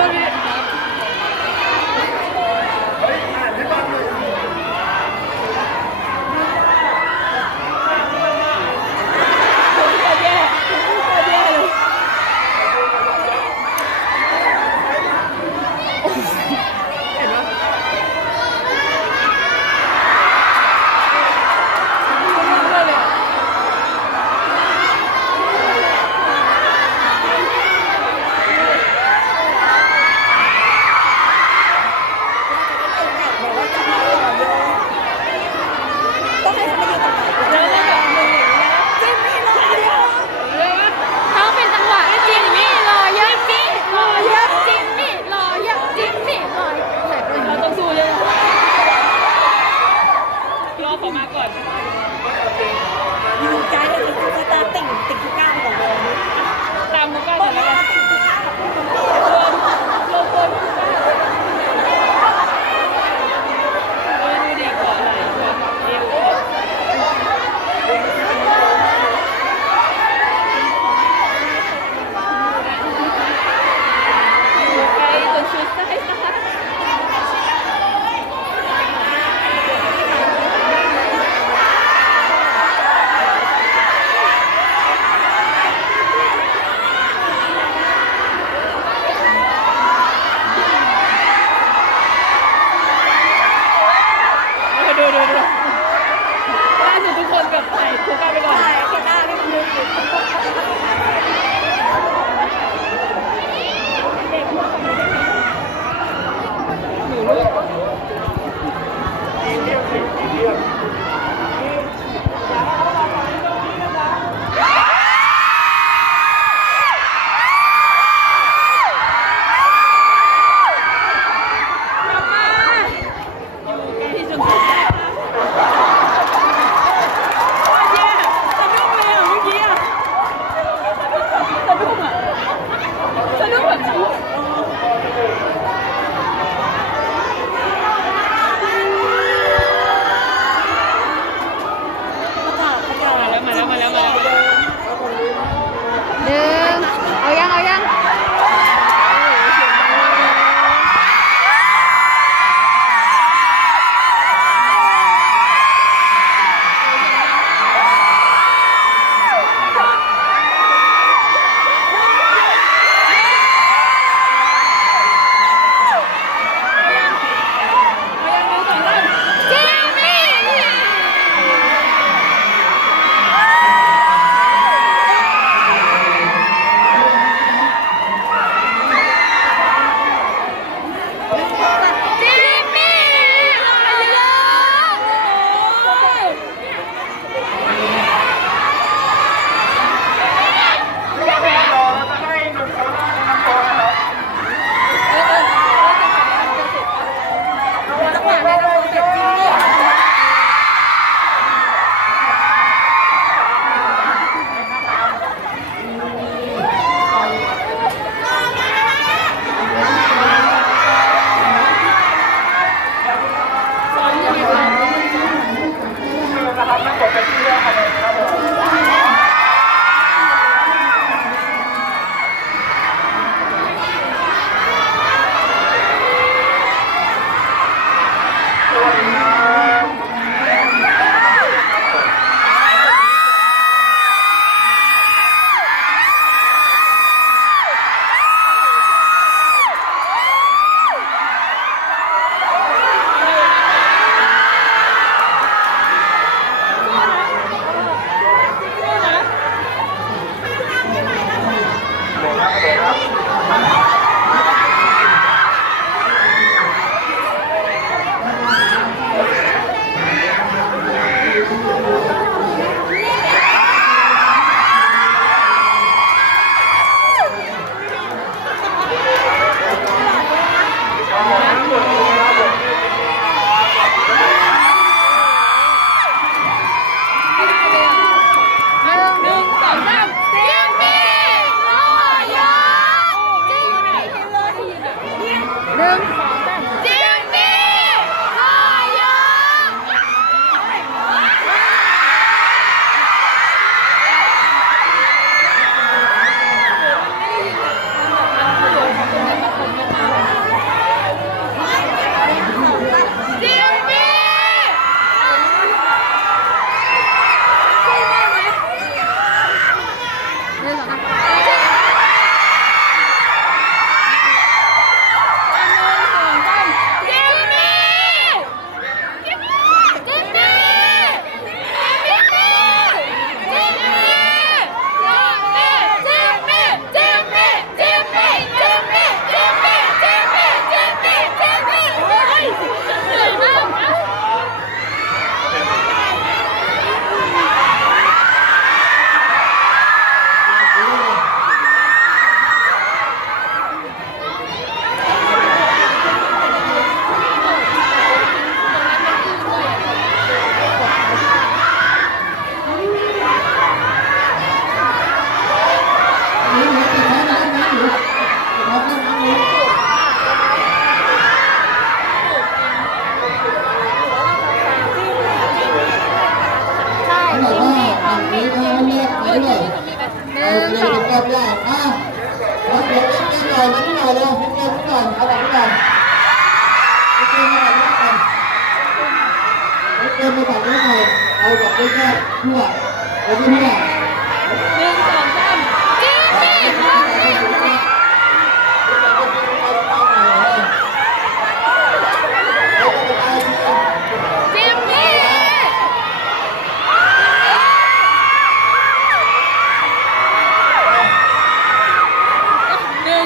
tabii.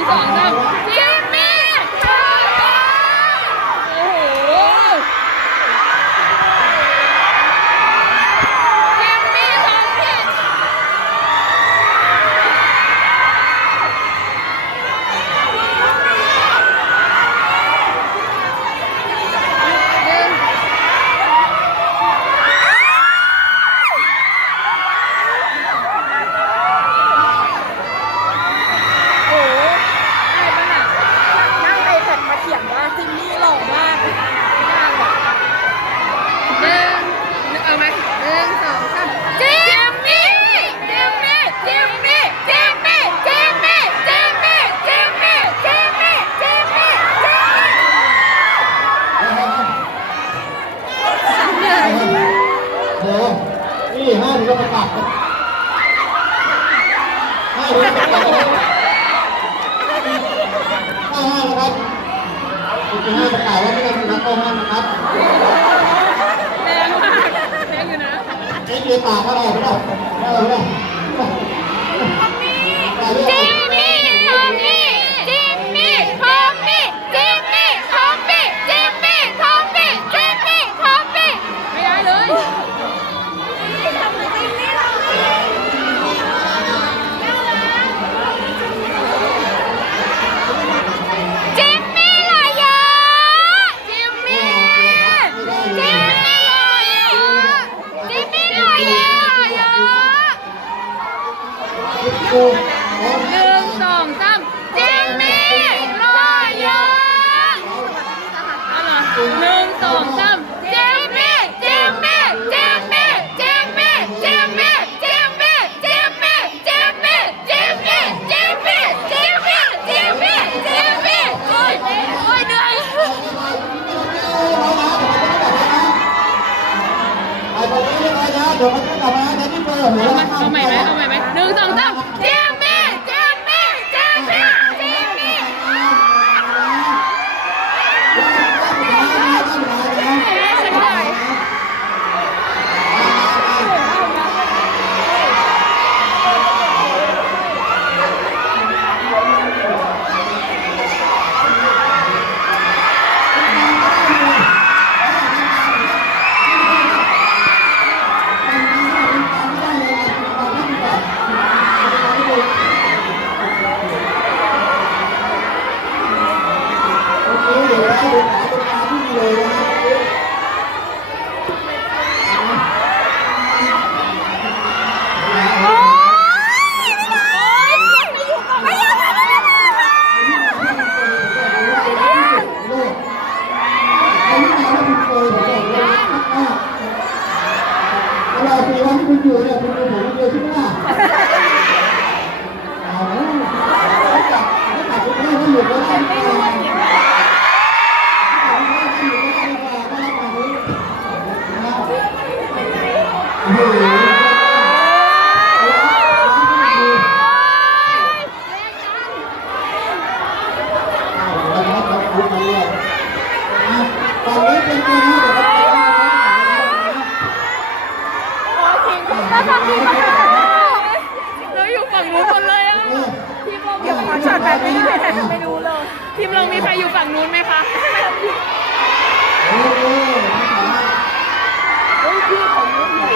干啥 ฝั่งนู้นหมดเลยอะทีมเราอยู่ฝั่ช็อตแบบนี้ไม่ดูเลยทีมเรามีใครอยู่ฝั่งนู้นไหมคะเฮ้ยพี่ของนู้นอยู่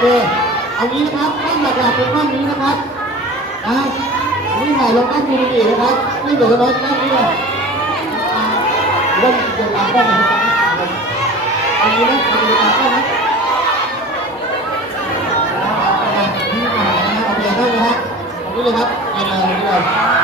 เคเอางี้นะครับบ้านหลักๆเป็นบ้านนี้นะครับนะอันนี้ถ่ายลงบ้านดีดีนะครับไม่เหลือรถน้านนี้เลยเริ่มเดินตามบ้านนะครับอันนี้นะอันนี้ตามบ้านนะนี่มานะครับนี่นะครับนี่เลยครับนี่เลย